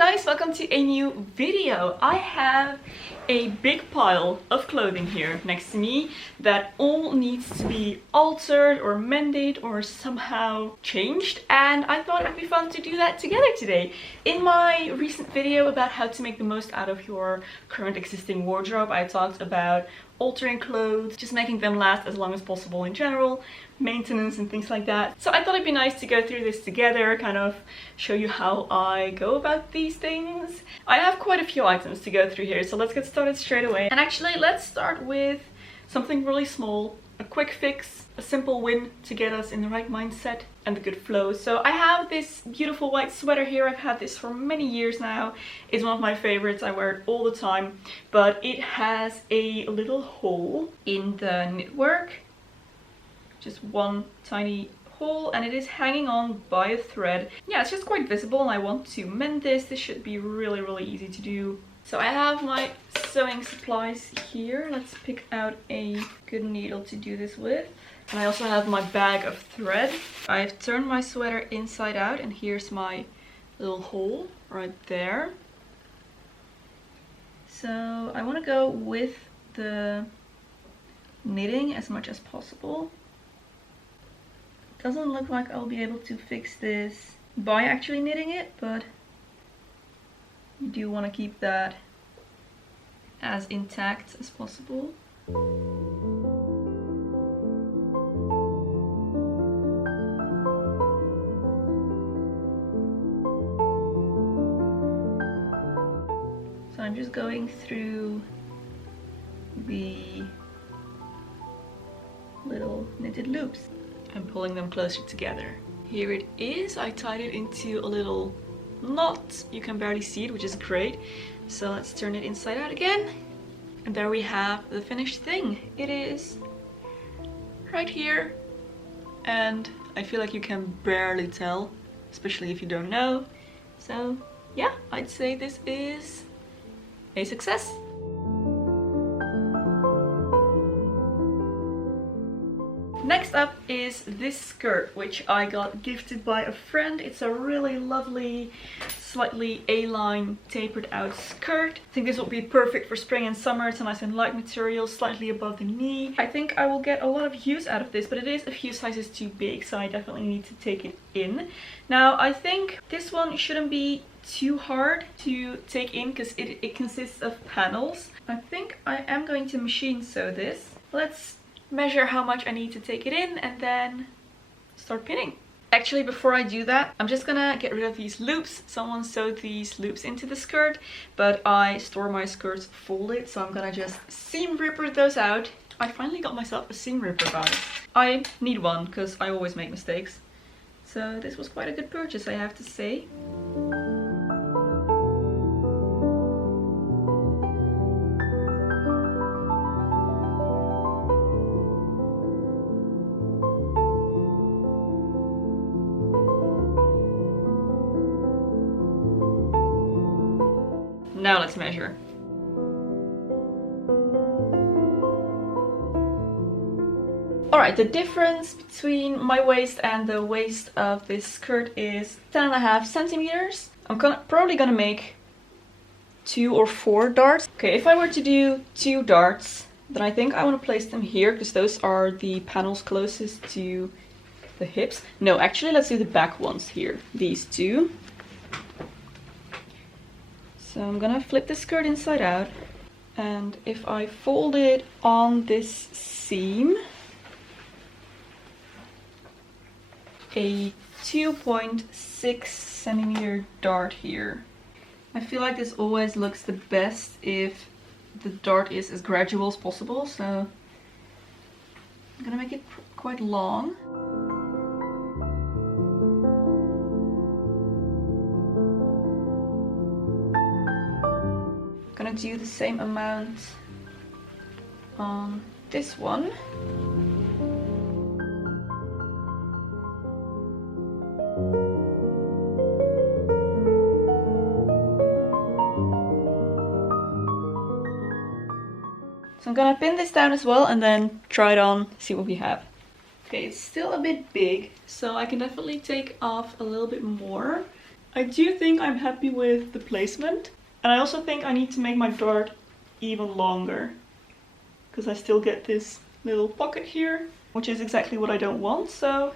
guys, welcome to a new video. I have a big pile of clothing here next to me that all needs to be altered or mended or somehow changed, and I thought it would be fun to do that together today. In my recent video about how to make the most out of your current existing wardrobe, I talked about altering clothes, just making them last as long as possible in general, maintenance and things like that. So I thought it'd be nice to go through this together, kind of show you how I go about these things. I have quite a few items to go through here, so let's get started straight away. And actually, let's start with something really small, a quick fix, a simple win to get us in the right mindset and the good flow. So I have this beautiful white sweater here. I've had this for many years now. It's one of my favorites. I wear it all the time, but it has a little hole in the knitwork, just one tiny hole, and it is hanging on by a thread. Yeah, it's just quite visible, and I want to mend this. This should be really easy to do. So I have my sewing supplies here. Let's pick out a good needle to do this with. And I also have my bag of thread. I've turned my sweater inside out, and here's my little hole right there. So I want to go with the knitting as much as possible. Doesn't look like I'll be able to fix this by actually knitting it, but you do want to keep that as intact as possible. So I'm just going through the little knitted loops and pulling them closer together. Here it is. I tied it into a little knot. You can barely see it, which is great. So let's turn it inside out again. And there we have the finished thing. It is right here. And I feel like you can barely tell, especially if you don't know. So yeah, I'd say this is a success. Next up is this skirt, which I got gifted by a friend. It's a really lovely, slightly A-line tapered out skirt. I think this will be perfect for spring and summer. It's a nice and light material, slightly above the knee. I think I will get a lot of use out of this, but it is a few sizes too big, so I definitely need to take it in. Now, I think this one shouldn't be too hard to take in because it consists of panels. I think I am going to machine sew this. Let's measure how much I need to take it in and then start pinning. Actually, before I do that, I'm just gonna get rid of these loops. Someone sewed these loops into the skirt, but I store my skirts folded, so I'm gonna just seam ripper those out. I finally got myself a seam ripper, guys. I need one because I always make mistakes. So this was quite a good purchase, I have to say. Now let's measure. Alright, the difference between my waist and the waist of this skirt is 10.5 centimeters. I'm probably gonna make 2 or 4 darts. Okay, if I were to do 2 darts, then I think I want to place them here because those are the panels closest to the hips. No, actually, let's do the back ones here. These two. So I'm gonna flip the skirt inside out, and if I fold it on this seam, a 2.6 centimeter dart here. I feel like this always looks the best if the dart is as gradual as possible, so I'm gonna make it quite long. Gonna do the same amount on this one. So I'm gonna pin this down as well and then try it on, see what we have. Okay, it's still a bit big, so I can definitely take off a little bit more. I do think I'm happy with the placement. And I also think I need to make my dart even longer, because I still get this little pocket here, which is exactly what I don't want. So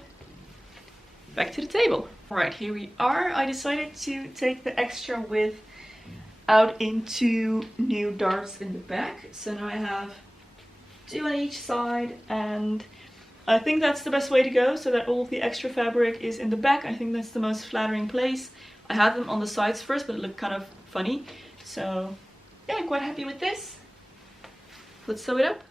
back to the table. Alright, here we are. I decided to take the extra width out into new darts in the back. So now I have 2 on each side, and I think that's the best way to go, so that all of the extra fabric is in the back. I think that's the most flattering place. I had them on the sides first, but it looked kind of funny. So yeah, I'm quite happy with this. Let's sew it up.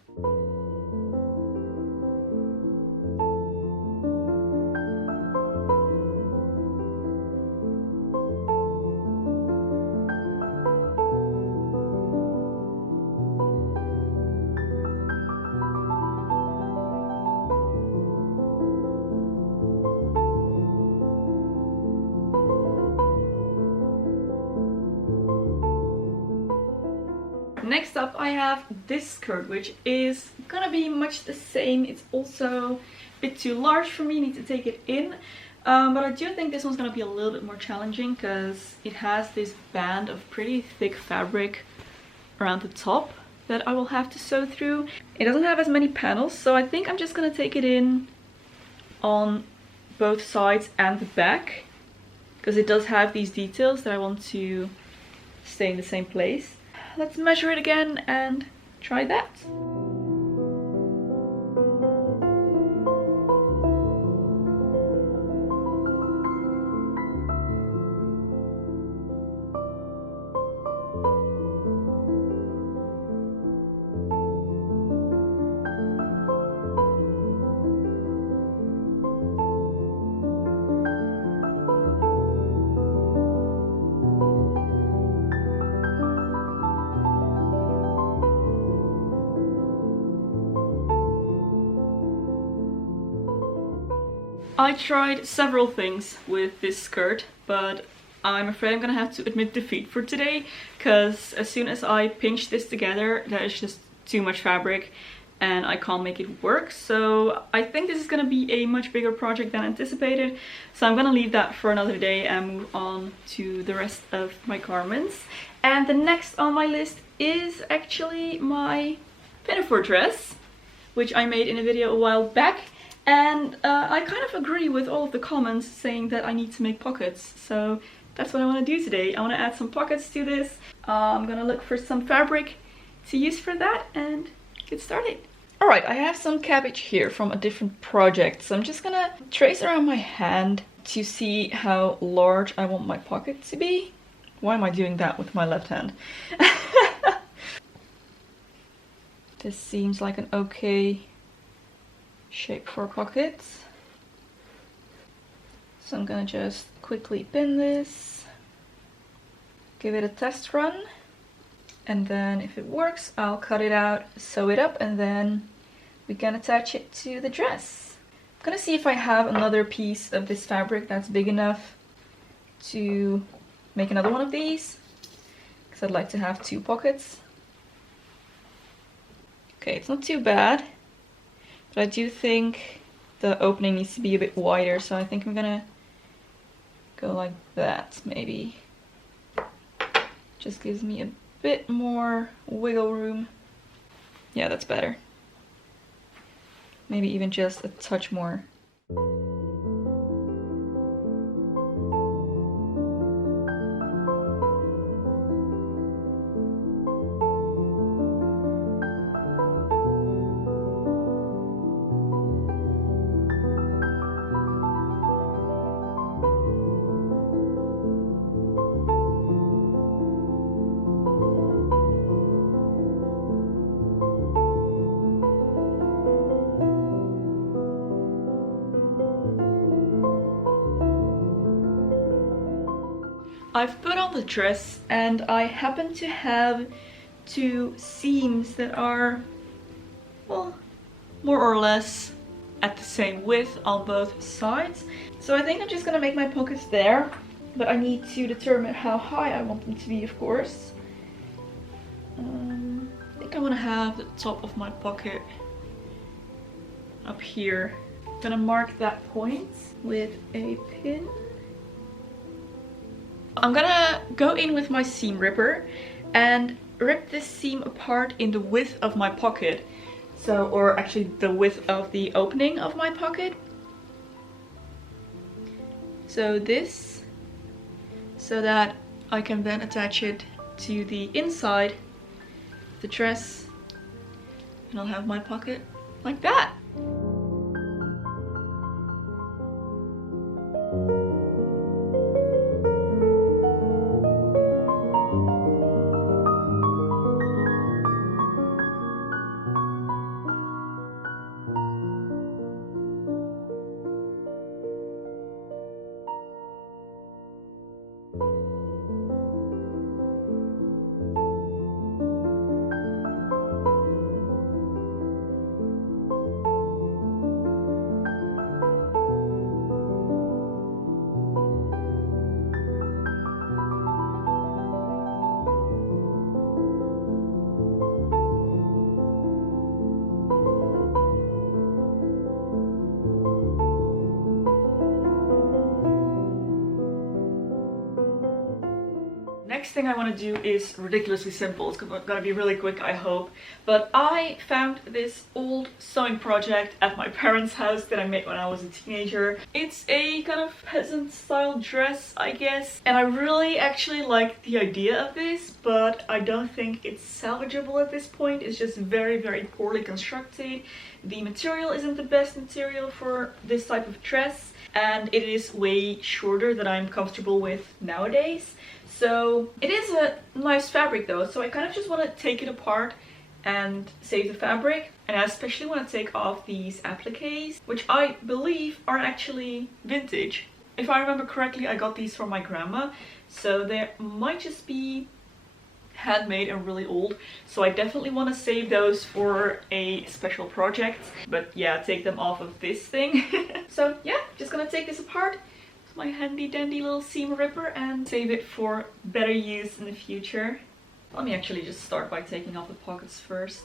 Next up I have this skirt, which is gonna be much the same. It's also a bit too large for me, I need to take it in. But I do think this one's gonna be a little bit more challenging because it has this band of pretty thick fabric around the top that I will have to sew through. It doesn't have as many panels, so I think I'm just gonna take it in on both sides and the back, because it does have these details that I want to stay in the same place. Let's measure it again and try that. I tried several things with this skirt, but I'm afraid I'm gonna have to admit defeat for today, because as soon as I pinch this together, there is just too much fabric and I can't make it work. So I think this is gonna be a much bigger project than anticipated, so I'm gonna leave that for another day and move on to the rest of my garments. And the next on my list is actually my pinafore dress, which I made in a video a while back. And I kind of agree with all of the comments saying that I need to make pockets. So that's what I want to do today. I want to add some pockets to this. I'm gonna look for some fabric to use for that and get started. Alright, I have some cabbage here from a different project. So I'm just gonna trace around my hand to see how large I want my pocket to be. Why am I doing that with my left hand? This seems like an okay shape for pockets. So I'm gonna just quickly pin this, give it a test run, and then if it works I'll cut it out, sew it up, and then we can attach it to the dress. I'm gonna see if I have another piece of this fabric that's big enough to make another one of these, because I'd like to have 2 pockets. Okay, it's not too bad. But I do think the opening needs to be a bit wider, so I think I'm gonna go like that, maybe. Just gives me a bit more wiggle room. Yeah, that's better. Maybe even just a touch more. I've put on the dress and I happen to have 2 seams that are, well, more or less at the same width on both sides. So I think I'm just gonna make my pockets there, but I need to determine how high I want them to be, of course. I think I want to have the top of my pocket up here. I'm gonna mark that point with a pin. I'm gonna go in with my seam ripper and rip this seam apart in the width of my pocket. So, or actually the width of the opening of my pocket. So this, so that I can then attach it to the inside of the dress, and I'll have my pocket like that. Next thing I want to do is ridiculously simple. It's gonna be really quick, I hope. But I found this old sewing project at my parents' house that I made when I was a teenager. It's a kind of peasant style dress, I guess. And I really actually like the idea of this, but I don't think it's salvageable at this point. It's just very, very poorly constructed. The material isn't the best material for this type of dress, and it is way shorter than I'm comfortable with nowadays. So it is a nice fabric though, so I kind of just want to take it apart and save the fabric. And I especially want to take off these appliques, which I believe are actually vintage. If I remember correctly, I got these from my grandma, so they might just be handmade and really old. So I definitely want to save those for a special project. But yeah, take them off of this thing. So yeah, just gonna take this apart. My handy dandy little seam ripper and save it for better use in the future. Let me actually just start by taking off the pockets first.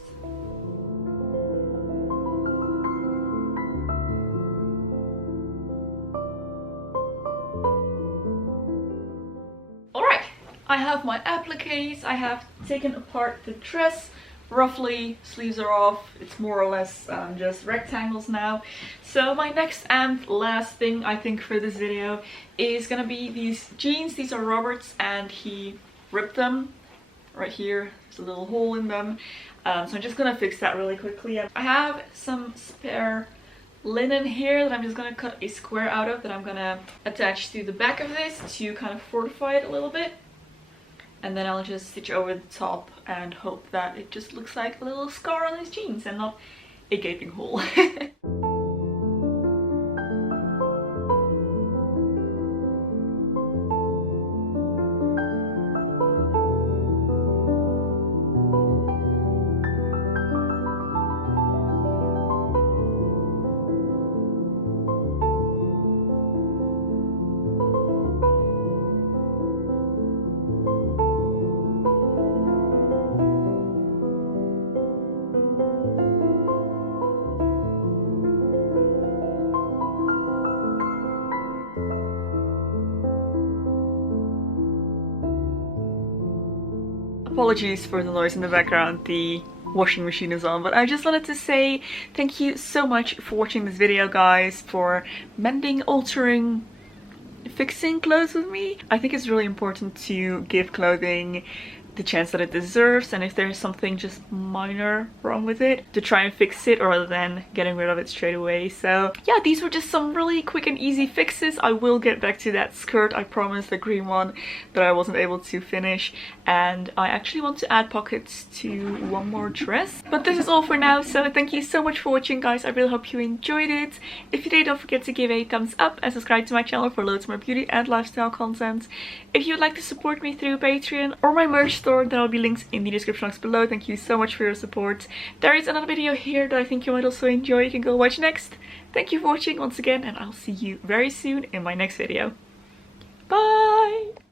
Alright, I have my appliques, I have taken apart the dress. Roughly, sleeves are off, it's more or less just rectangles now. So my next and last thing I think for this video is gonna be these jeans. These are Robert's and he ripped them right here. There's a little hole in them. So I'm just gonna fix that really quickly. I have some spare linen here that I'm just gonna cut a square out of that I'm gonna attach to the back of this to kind of fortify it a little bit. And then I'll just stitch over the top and hope that it just looks like a little scar on his jeans and not a gaping hole. Apologies for the noise in the background, the washing machine is on, but I just wanted to say thank you so much for watching this video, guys, for mending, altering, fixing clothes with me. I think it's really important to give clothing the chance that it deserves, and if there's something just minor wrong with it, to try and fix it rather than getting rid of it straight away. So yeah, these were just some really quick and easy fixes. I will get back to that skirt, I promise, the green one that I wasn't able to finish, and I actually want to add pockets to one more dress. But this is all for now, so thank you so much for watching, guys. I really hope you enjoyed it. If you did, don't forget to give a thumbs up and subscribe to my channel for loads more beauty and lifestyle content. If you would like to support me through Patreon or my merch store, there will be links in the description box below. Thank you so much for your support. There is another video here that I think you might also enjoy. You can go watch next. Thank you for watching once again, and I'll see you very soon in my next video. Bye!